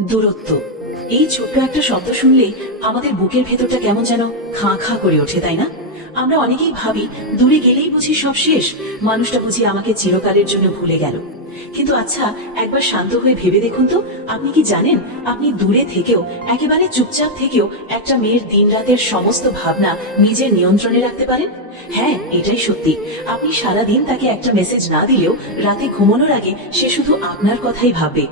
দূরত্ব, এই ছোট্ট একটা শব্দ শুনলেই আমাদের বুকের ভেতরটা কেমন যেন খাঁ খাঁ করে ওঠে, তাই না? আমরা অনেকেই ভাবি দূরে গেলেই বুঝি সব শেষ, মানুষটা বুঝি আমাকে চিরকালের জন্য ভুলে গেল। কিন্তু আচ্ছা, একবার শান্ত হয়ে ভেবে দেখুন তো, আপনি কি জানেন আপনি দূরে থেকেও, একেবারে চুপচাপ থেকেও একটা মেয়ের দিন রাতের সমস্ত ভাবনা নিজের নিয়ন্ত্রণে রাখতে পারেন? হ্যাঁ, এটাই সত্যি। আপনি সারাদিন তাকে একটা মেসেজ না দিলেও রাতে ঘুমানোর আগে সে শুধু আপনার কথাই ভাববে।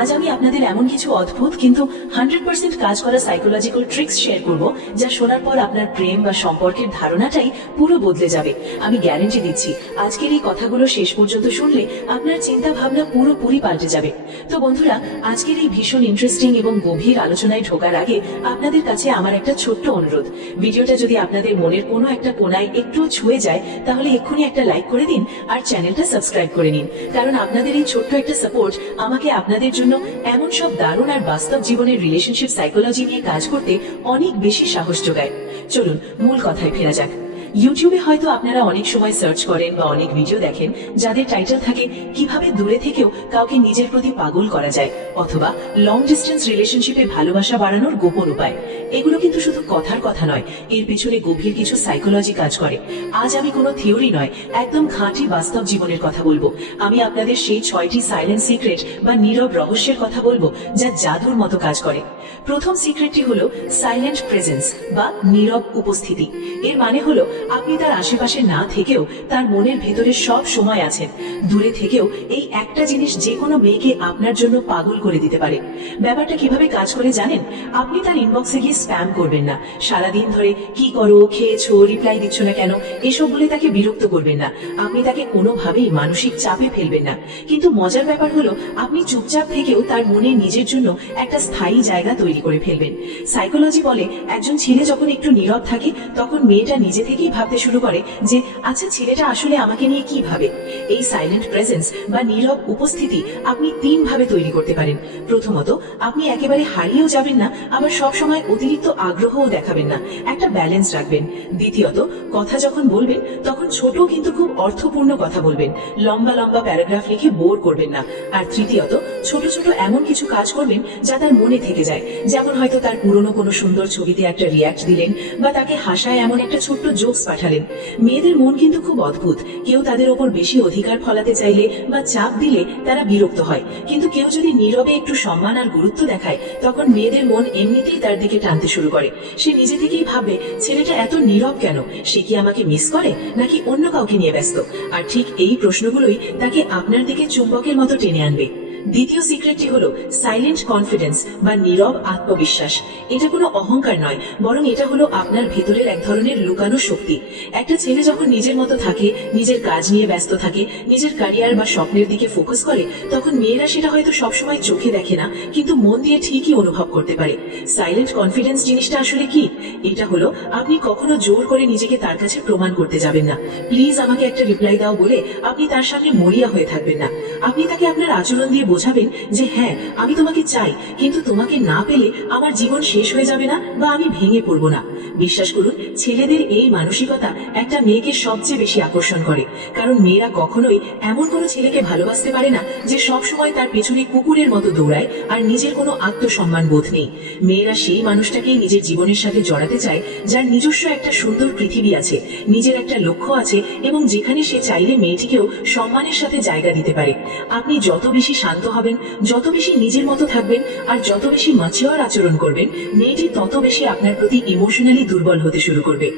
আজ আমি আপনাদের এমন কিছু অদ্ভুত কিন্তু 100% কাজ করা সাইকোলজিক্যাল ট্রিক্স শেয়ার করব, যা শোনার পর আপনার প্রেম বা সম্পর্কের ধারণাটাই পুরো বদলে যাবে। আমি গ্যারান্টি দিচ্ছি, আজকের এই কথাগুলো শেষ পর্যন্ত শুনলে আপনার চিন্তা ভাবনা পুরোপুরি পাল্টে যাবে। তো বন্ধুরা, আজকের এই ভীষণ ইন্টারেস্টিং এবং গভীর আলোচনায় ঢোকার আগে আপনাদের কাছে আমার একটা ছোট্ট অনুরোধ। ভিডিওটা যদি আপনাদের মনের কোনো একটা কোণায় একটু ছুঁয়ে যায়, তাহলে এক্ষুনি একটা লাইক করে দিন আর চ্যানেলটা সাবস্ক্রাইব করে নিন। কারণ আপনাদের এই ছোট্ট একটা সাপোর্ট আমাকে আপনাদের জন্য এমন সব দারুণ আর বাস্তব জীবনের রিলেশনশিপ সাইকোলজি নিয়ে কাজ করতে অনেক বেশি সাহস যোগায়। চলুন মূল কথায় ফেরা যাক। ইউটিউবে হয়তো আপনারা অনেক সময় সার্চ করেন বা অনেক ভিডিও দেখেন যাদের টাইটেল থাকে কিভাবে দূরে থেকেও কাউকে নিজের প্রতি পাগল করা যায়, অথবা লং ডিস্টেন্স রিলেশনশিপে ভালোবাসা বাড়ানোর গোপন উপায়। এগুলো কিন্তু শুধু কথার কথা নয়, এর পিছনে গভীর কিছু সাইকোলজি কাজ করে। আজ আমি কোনো থিওরি নয়, একদম খাঁটি বাস্তব জীবনের কথা বলবো। আমি আপনাদের সেই 6টি সাইলেন্ট সিক্রেট বা নীরব রহস্যের কথা বলবো, যা জাদুর মতো কাজ করে। প্রথম সিক্রেটটি হলো সাইলেন্ট প্রেজেন্স বা নীরব উপস্থিতি। এর মানে হলো আপনি তার আশেপাশে না থেকেও তার মনের ভেতরে সব সময় আছেন। দূরে থেকেও এই একটা জিনিস যে কোনো মেয়েকে আপনার জন্য পাগল করে দিতে পারে। ব্যাপারটা কিভাবে কাজ করে জানেন? আপনি তার ইনবক্সে গিয়ে স্প্যাম করবেন না, সারাদিন ধরে কি করো, খেয়েছো, রিপ্লাই দিচ্ছ না কেন, এসব বলে তাকে বিরক্ত করবেন না। আপনি তাকে কোনোভাবেই মানসিক চাপে ফেলবেন না। কিন্তু মজার ব্যাপার হলো, আপনি চুপচাপ থেকেও তার মনে নিজের জন্য একটা স্থায়ী জায়গা তৈরি করে ফেলবেন। সাইকোলজি বলে, একজন ছেলে যখন একটু নীরব থাকে, তখন মেয়েটা নিজে থেকেই ভাবতে শুরু করে যে আচ্ছা, ছেলেটা আসলে আমাকে নিয়ে কি ভাবে। এই সাইলেন্ট প্রেজেন্স বা নীরব উপস্থিতি আপনি 3 ভাবে তৈরি করতে পারেন। প্রথমত, আপনি একেবারে হারিয়েও যাবেন না, আবার সব সময় অতিরিক্ত আগ্রহও দেখাবেন না, একটা ব্যালেন্স রাখবেন। দ্বিতীয়ত, কথা যখন বলবেন তখন ছোট কিন্তু খুব অর্থপূর্ণ কথা বলবেন, লম্বা লম্বা প্যারাগ্রাফ লিখে বোর করবেন না। আর তৃতীয়ত, ছোট ছোট এমন কিছু কাজ করবেন যা তার মনে থেকে যায়, যেমন হয়তো তার পুরনো কোনো সুন্দর ছবিতে একটা রিয়াক্ট দিলেন, বা তাকে হাসায় এমন একটা ছোট্ট জোকস পাঠালেন। মেয়েদের মন কিন্তু খুব অদ্ভুত। কেউ তাদের ওপর বেশি অধিকার ফলাতে চাইলে বা চাপ দিলে তারা বিরক্ত হয়, কিন্তু কেউ যদি নীরবে একটু সম্মান আর গুরুত্ব দেখায়, তখন মেয়েদের মন এমনিতেই তার দিকে টানতে শুরু করে। সে নিজে থেকেই ভাববে, ছেলেটা এত নীরব কেন? সে কি আমাকে মিস করে, নাকি অন্য কাউকে নিয়ে ব্যস্ত? আর ঠিক এই প্রশ্নগুলোই তাকে আপনার দিকে চুম্বকের মতো টেনে আনবে। দ্বিতীয় সিক্রেটটি হলো সাইলেন্ট কনফিডেন্স বা নীরব আত্মবিশ্বাস। এটা কোনো অহংকার নয়, বরং এটা হলো আপনার ভেতরের এক ধরনের লুকানো শক্তি। একটা ছেলে যখন নিজের মতো থাকে, নিজের কাজ নিয়ে ব্যস্ত থাকে, নিজের ক্যারিয়ার বা স্বপ্নের দিকে ফোকাস করে, তখন মেয়েরা সেটা হয়তো সবসময় চোখে দেখে না, কিন্তু মন দিয়ে ঠিকই অনুভব করতে পারে। সাইলেন্ট কনফিডেন্স জিনিসটা আসলে কি? এটা হলো, আপনি কখনো জোর করে নিজেকে তার কাছে প্রমাণ করতে যাবেন না। প্লিজ আমাকে একটা রিপ্লাই দাও বলে আপনি তার সামনে মরিয়া হয়ে থাকবেন না। আপনি তাকে আপনার আচরণ দিয়ে বোঝাবেন যে হ্যাঁ, আমি তোমাকে চাই, কিন্তু তোমাকে না পেলে আমার জীবন শেষ হয়ে যাবে না, বা আমি ভেঙে পড়বো না। বিশ্বাস করুন, ছেলেদের এই মানসিকতা একটা মেয়েকে সবচেয়ে বেশি আকর্ষণ করে। কারণ মেয়েরা কখনোই এমন কোনো ছেলেকে ভালোবাসতে পারে না যে সব সময় তার পেছনে কুকুরের মতো দৌড়ায় আর নিজের কোনো আত্মসম্মান বোধ নেই। মেয়েরা সেই মানুষটাকেই নিজের জীবনের সাথে জড়াতে চায় যার নিজস্ব একটা সুন্দর পৃথিবী আছে, নিজের একটা লক্ষ্য আছে, এবং যেখানে সে চাইলে মেয়েটিকেও সম্মানের সাথে জায়গা দিতে পারে। আপনি যত বেশি শান্ত হবেন, যত বেশি নিজের মতো থাকবেন, আর যত বেশি ম্যাচিওর আচরণ করবেন, মেয়েটি তত বেশি আপনার প্রতি ইমোশনালি দুর্বল হতে শুরু করবে।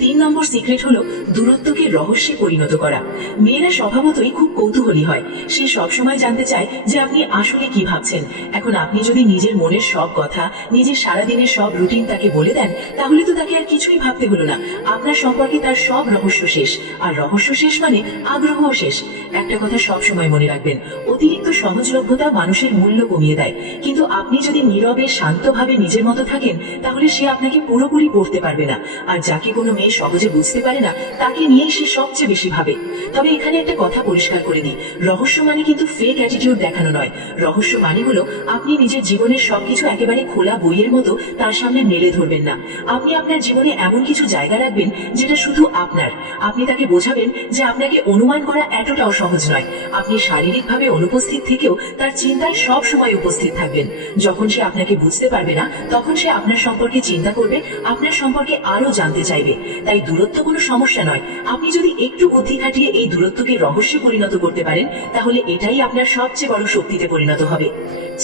3 নম্বর সিক্রেট হলো দূরত্বকে রহস্যে পরিণত করা। মেয়েরা স্বভাবতই খুব কৌতূহলী হয়। সে সবসময় জানতে চায় যে আপনি আসলে কি ভাবছেন। এখন আপনি যদি নিজের মনের সব কথা, নিজের সারাদিনের সব রুটিন তাকে বলে দেন, তাহলে তো তাকে আর কিছুই ভাবতে হলো না। আপনার সম্পর্কে তার সব রহস্য শেষ, আর রহস্য শেষ মানে আগ্রহও শেষ। একটা কথা সব সময় মনে রাখবেন, অতিরিক্ত সহজলভ্যতা মানুষের মূল্য কমিয়ে দেয়। কিন্তু আপনি যদি নীরবে শান্তভাবে নিজের মতো থাকেন, তাহলে সে আপনাকে পুরোপুরি পড়তে পারবে না। আর যাকে কোনো মেয়ে সহজে বুঝতে পারে না, তাকে নিয়েই সে সবচেয়ে বেশি ভাবে। তবে এখানে একটা কথা পরিষ্কার করে দিই, রহস্য মানে কিন্তু ফেক অ্যাটিটিউড দেখানো নয়। রহস্য মানে হলো, আপনি নিজের জীবনের সবকিছু একেবারে খোলা বইয়ের মতো তার সামনে মেলে ধরবেন না। আপনি আপনার জীবনে এমন কিছু জায়গা রাখবেন যেটা শুধু আপনার। আপনি তাকে বোঝাবেন যে আপনাকে অনুমান করা এতটাও সহজ নয়। আপনি শারীরিকভাবে অনুপস্থিত থেকেও তার চিন্তায় সব সময় উপস্থিত থাকবেন। যখন সে আপনাকে বুঝতে পারবে না তখন সে আপনার সম্পর্কে চিন্তা করবে, আপনার সম্পর্কে আরো জানতে চাইবে। তাই দূরত্ব কোনো সমস্যা নয়। আপনি যদি একটু বুদ্ধি খাটিয়ে এই দূরত্বকে রহস্যে পরিণত করতে পারেন তাহলে এটাই আপনার সবচেয়ে বড় শক্তিতে পরিণত হবে।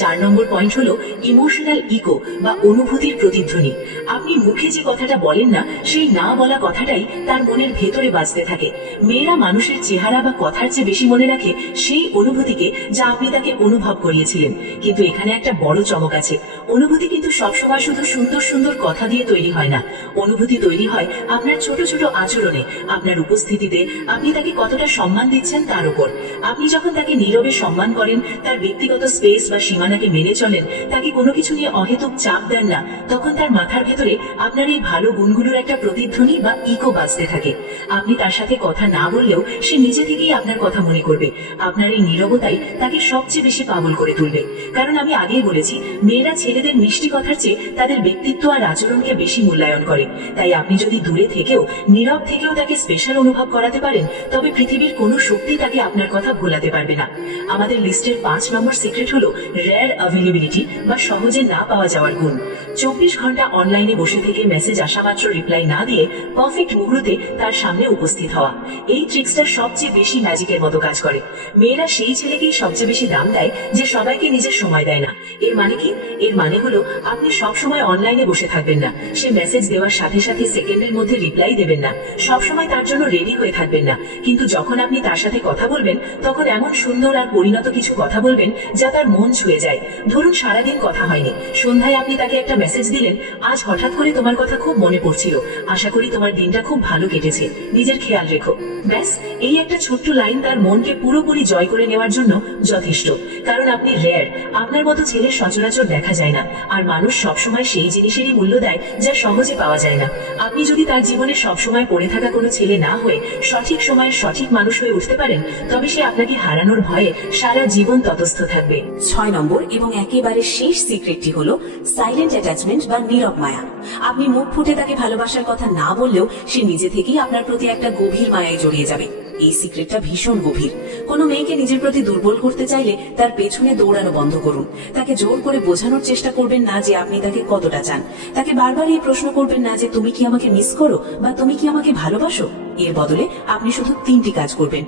4 নম্বর পয়েন্ট হলো ইমোশনাল ইকো বা অনুভূতির প্রতিধ্বনি। আপনি মুখে যে কথাটা বলেন না সেই না বলা কথাটাই তার মনের ভেতরে বাজতে থাকে। মেয়েরা মানুষের চেহারা বা কথার চেয়ে বেশি মনে রাখে সেই অনুভূতিকে যা আপনি তাকে অনুভব করিয়েছিলেন। কিন্তু এখানে একটা বড় চমক আছে, অনুভূতি কিন্তু সবসময় শুধু সুন্দর সুন্দর কথা দিয়ে তৈরি হয় না। অনুভূতি তৈরি হয় আপনার ছোট ছোট আচরণে, আপনার উপস্থিতিতে, আপনি তাকে কতটা সম্মান দিচ্ছেন তার উপর। আপনি যখন তাকে নীরবে সম্মান করেন, তার ব্যক্তিগত স্পেস বা সীমানাকে মেনে চলেন, তাকে কোনো কিছু নিয়ে অহেতুক চাপ দেন না, তখন তার মাথার ভেতরে আপনার এই ভালো গুণগুলোর একটা প্রতিধ্বনি বা ইকো বাজতে থাকে। আপনি তার সাথে কথা না বললেও সে নিজে থেকেই আপনার কথা মনে করবে। আপনার এই নীরবতাই তাকে সবচেয়ে বেশি পাগল করে তুলবে। কারণ আমি আগেই বলেছি, মেয়েরা ছেলেদের মিষ্টি কথার চেয়ে তাদের ব্যক্তিত্ব আর আচরণকে বেশি মূল্যায়ন করে। তাই আপনি যদি দূরে থেকেও, নীরব থেকেও তাকে স্পেশাল অনুভব করাতে পারেন, তবে পৃথিবীর কোনো শক্তি তাকে আপনার কথা ভোলাতে পারবে না। আমাদের লিস্টের 5 নম্বর সিক্রেট হলো রেয়ার অ্যাভেলেবিলিটি বা সহজে না পাওয়া যাওয়ার গুণ। 24 ঘন্টা অনলাইনে বসে থেকে মেসেজ আসা মাত্র রিপ্লাই না দিয়ে পারফেক্ট মুহূর্তে তার সামনে উপস্থিত হওয়া, এই ট্রিক্সটা সবচেয়ে বেশি ম্যাজিকের মতো কাজ করে। মেয়েরা সেই ছেলেকেই সবচেয়ে বেশি দাম দেয় যে সবাইকে নিজের সময় দেয় না। এর মানে কি? এর মানে হলো আপনি সব সময় অনলাইনে বসে থাকবেন না, সে মেসেজ দেওয়ার সাথে সাথে সেকেন্ডের মধ্যে রিপ্লাই দেবেন না, সব সময় তার জন্য রেডি হয়ে থাকবেন না। কিন্তু যখন আপনি তার সাথে কথা বলবেন তখন এমন সুন্দর আর পরিণত কিছু কথা বলবেন যা তার মন ছুঁয়ে যায়। ধরুন সারাদিন কথা হয়নি, সন্ধ্যায় আপনি তাকে একটা মেসেজ দিলেন, আজ হঠাৎ করে তোমার কথা খুব মনে পড়ছিল, আশা করি তোমার দিনটা খুব ভালো কেটেছে, নিজের খেয়াল রেখো। ব্যাস, এই একটা ছোট্ট লাইন তার মনকে পুরোপুরি জয় করে নেওয়ার জন্য যথেষ্ট। কারণ আপনি রেয়ার, আপনার মতো ছেলে সচরাচর দেখা যায় না, আর মানুষ সবসময় সেই জিনিসেরই মূল্য দেয় যা সহজে পাওয়া যায় না। আপনি যদি তার জীবনে সবসময় পড়ে থাকা কোনো ছেলে না হয়ে সঠিক সময়ে সঠিক মানুষ হয়ে উঠতে পারেন, তবে সে আপনাকে হারানোর ভয়ে সারা জীবন তটস্থ থাকবে। 6 নম্বর এবং একেবারে শেষ সিক্রেটটি হলো সাইলেন্ট অ্যাটাচমেন্ট বা নীরব মায়া। আপনি মুখ ফুটে তাকে ভালোবাসার কথা না বললেও সে নিজে থেকেই আপনার প্রতি একটা গভীর মায়ায় জড়িয়ে যাবে। এই সিক্রেটটা ভীষণ গভীর। কোনো মেয়েকে নিজের প্রতি দুর্বল করতে চাইলে তার পেছনে দৌড়ানো বন্ধ করুন। তাকে জোর করে বোঝানোর চেষ্টা করবেন না যে আপনি তাকে কতটা চান। তাকে বারবার এই প্রশ্ন করবেন না যে তুমি কি আমাকে মিস করো বা তুমি কি আমাকে ভালোবাসো। এর বদলে আপনি শুধু 3টি কাজ করবেন।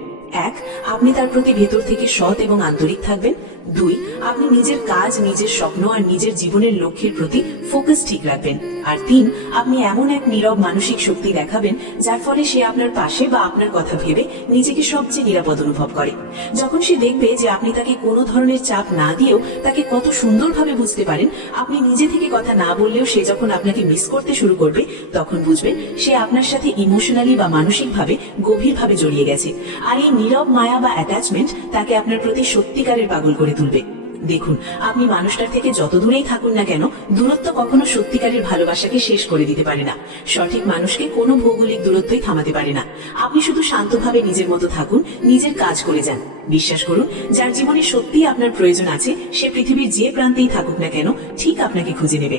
1, আপনি তার প্রতি ভেতর থেকে সৎ এবং আন্তরিক থাকবেন। 2, আপনি নিজের কাজ, নিজের স্বপ্ন আর নিজের জীবনের লক্ষ্যের প্রতি ফোকাস ঠিক রাখবেন। আর 3, আপনি এমন এক নীরব মানসিক শক্তি দেখাবেন যার ফলে সে আপনার পাশে বা আপনার কথা ভেবে নিজেকে সবচেয়ে নিরাপদ অনুভব করে। যখন সে দেখবে যে আপনি তাকে কোনো ধরনের চাপ না দিয়েও তাকে কত সুন্দরভাবে বুঝতে পারেন, আপনি নিজে থেকে কথা না বললেও সে যখন আপনাকে মিস করতে শুরু করবে, তখন বুঝবেন সে আপনার সাথে ইমোশনালি বা মানসিকভাবে গভীরভাবে জড়িয়ে গেছে। আর এই নীরব মায়া বা অ্যাটাচমেন্ট তাকে আপনার প্রতি সত্যিকারের পাগল করে তুলবে। দেখুন, আপনি মানুষটার থেকে যত দূরেই থাকুন না কেন, দূরত্ব কখনো সত্যিকারের ভালোবাসাকে শেষ করে দিতে পারে না। সঠিক মানুষকে কোনো ভৌগোলিক দূরত্বই থামাতে পারে না। আপনি শুধু শান্তভাবে নিজের মতো থাকুন, নিজের কাজ করে যান। বিশ্বাস করুন, যার জীবনে সত্যিই আপনার প্রয়োজন আছে সে পৃথিবীর যে প্রান্তেই থাকুক না কেন ঠিক আপনাকে খুঁজে নেবে।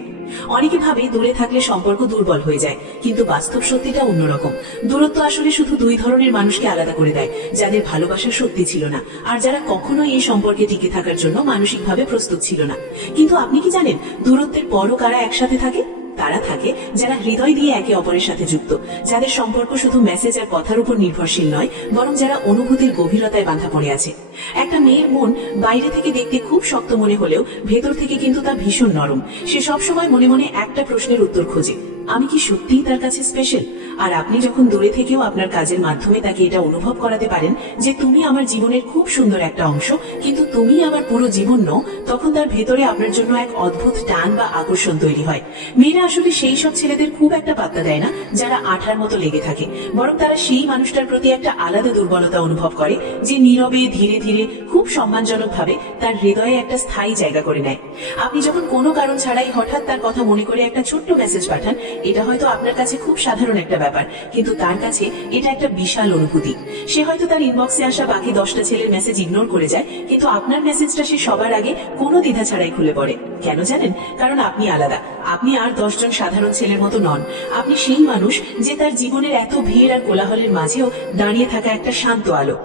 অনেকে ভাবে দূরে থাকলে সম্পর্ক দুর্বল হয়ে যায়, কিন্তু বাস্তব সত্যিটা অন্যরকম। দূরত্ব আসলে শুধু 2 ধরনের মানুষকে আলাদা করে দেয়, যাদের ভালোবাসা সত্যি ছিল না আর যারা কখনোই এই সম্পর্কে টিকে থাকার জন্য মানসিকভাবে প্রস্তুত ছিল না। কিন্তু আপনি কি জানেন দূরত্বের পরও কারা একসাথে থাকে? তারা থাকে যারা হৃদয় দিয়ে একে অপরের সাথে যুক্ত, যাদের সম্পর্ক শুধু মেসেজ আর কথার উপর নির্ভরশীল নয়, বরং যারা অনুভূতির গভীরতায় বাঁধা পড়ে আছে। একটা মেয়ের মন বাইরে থেকে দেখতে খুব শক্ত মনে হলেও ভেতর থেকে কিন্তু তা ভীষণ নরম। সে সবসময় মনে মনে একটা প্রশ্নের উত্তর খোঁজে, আমি কি সত্যিই তার কাছে স্পেশাল? আর আপনি যখন দূরে থেকেও আপনার কাজের মাধ্যমে তাকে এটা অনুভব করাতে পারেন যে তুমি আমার জীবনের খুব সুন্দর একটা অংশ, কিন্তু তুমি আমার পুরো জীবন নও, তখন তার ভেতরে আপনার জন্য এক অদ্ভুত টান বা আকর্ষণ তৈরি হয়। মেয়েরা আসলে সেই সব ছেলেদের খুব একটা পাত্তা দেয় না যারা আঠার মতো লেগে থাকে, বরং তারা সেই মানুষটার প্রতি একটা আলাদা দুর্বলতা অনুভব করে যে নীরবে ধীরে ধীরে খুব সম্মানজনক ভাবে তার হৃদয়ে একটা স্থায়ী জায়গা করে নেয়। আপনি যখন কোনো কারণ ছাড়াই হঠাৎ তার কথা মনে করে একটা ছোট্ট মেসেজ পাঠান, এটা হয়তো আপনার কাছে খুব সাধারণ একটা ব্যাপার, কিন্তু তার কাছে এটা একটা বিশাল অনুভূতি। সে হয়তো তার ইনবক্সে আসা বাকি 10টা ছেলের মেসেজ ইগনোর করে যায়, কিন্তু আপনার মেসেজটা সে সবার আগে কোনো দ্বিধা ছাড়াই খুলে পড়ে। কেন জানেন? কারণ আপনি আলাদা। আপনি আর 10 জন সাধারণ ছেলের মতো নন। আপনি সেই মানুষ যে তার জীবনের এত ভিড় আর কোলাহলের মাঝেও দাঁড়িয়ে থাকা একটা শান্ত আলো।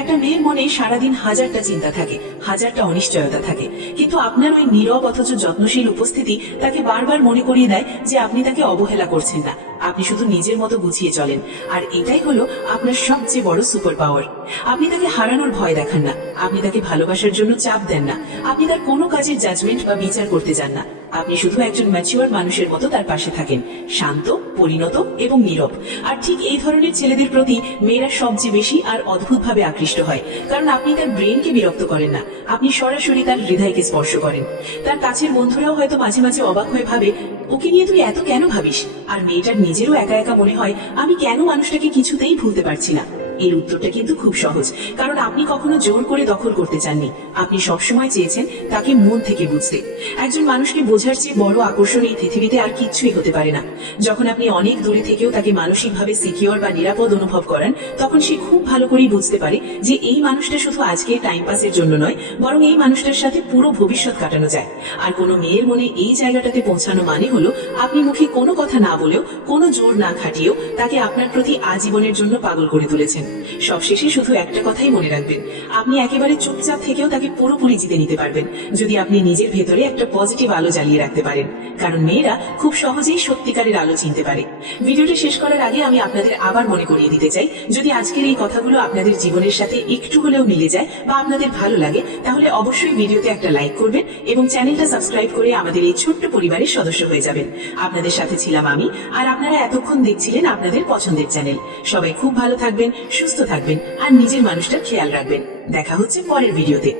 একটা মেয়ের মনে সারাদিন হাজারটা চিন্তা থাকে, হাজারটা অনিশ্চয়তা থাকে, কিন্তু আপনার ওই নীরব অথচ যত্নশীল উপস্থিতি তাকে বারবার মনে করিয়ে দেয় যে আপনি তাকে অবহেলা করছেন না, আপনি শুধু নিজের মতো গুছিয়ে চলেন। আর এটাই হলো আপনার সবচেয়ে বড় সুপার পাওয়ার। আপনি তাকে হারানোর ভয় দেখান না, আপনি তাকে ভালোবাসার জন্য চাপ দেন না, আপনি তার কোনো কাজের জাজমেন্ট বা বিচার করতে যান না। আপনি শুধু একজন ম্যাচিওর মানুষের মতো তার পাশে থাকেন, শান্ত, পরিণত এবং নীরব। আর ঠিক এই ধরনের ছেলেদের প্রতি মেয়েরা সবচেয়ে বেশি আর অদ্ভুতভাবে আকৃষ্ট হয়, কারণ আপনি তার ব্রেনকে বিরক্ত করেন না, আপনি সরাসরি তার হৃদয়কে স্পর্শ করেন। তার কাছের বন্ধুরাও হয়তো মাঝে মাঝে অবাক হয়ে ভাবে, ওকে নিয়ে তুই এত কেন ভাবিস? আর মেয়েটার নিজেরও একা একা মনে হয়, আমি কেন মানুষটাকে কিছুতেই ভুলতে পারছি না। এর উত্তরটা কিন্তু খুব সহজ, কারণ আপনি কখনো জোর করে দখল করতে চাননি, আপনি সবসময় চেয়েছেন তাকে মন থেকে বুঝতে। একজন মানুষকে বোঝার চেয়ে বড় আকর্ষণ এই পৃথিবীতে আর কিচ্ছুই হতে পারে না। যখন আপনি অনেক দূরে থেকেও তাকে মানসিকভাবে সিকিউর বা নিরাপদ অনুভব করেন, তখন সে খুব ভালো করেই বুঝতে পারে যে এই মানুষটা শুধু আজকের টাইম পাসের জন্য নয়, বরং এই মানুষটার সাথে পুরো ভবিষ্যৎ কাটানো যায়। আর কোনো মেয়ের মনে এই জায়গাটাতে পৌঁছানো মানে হলো আপনি মুখে কোনো কথা না বলেও, কোনো জোর না খাটিয়েও তাকে আপনার প্রতি আজীবনের জন্য পাগল করে তুলেছেন। সবশেষে শুধু একটা কথাই মনে রাখবেন, আপনি একেবারে চুপচাপ থেকেও তাকে পুরোপুরি জিতে নিতে পারবেন, যদি আপনি নিজের ভেতরে একটা পজিটিভ আলো জ্বালিয়ে রাখতে পারেন। কারণ মেয়েরা খুব সহজেই সত্যিকারের আলো চিনতে পারে। ভিডিওটি শেষ করার আগে আমি আপনাদের আবার মনে করিয়ে দিতে চাই, যদি আজকের এই কথাগুলো আপনাদের জীবনের সাথে একটু হলেও মিলে যায় বা আপনাদের ভালো লাগে, তাহলে অবশ্যই ভিডিওতে একটা লাইক করবেন এবং চ্যানেলটা সাবস্ক্রাইব করে আমাদের এই ছোট্ট পরিবারের সদস্য হয়ে যাবেন। আপনাদের সাথে ছিলাম আমি, আর আপনারা এতক্ষণ দেখছিলেন আপনাদের পছন্দের চ্যানেল। সবাই খুব ভালো থাকবেন, সুস্থ থাকবেন আর নিজের মানুষটার খেয়াল রাখবেন। দেখা হচ্ছে পরের ভিডিওতে।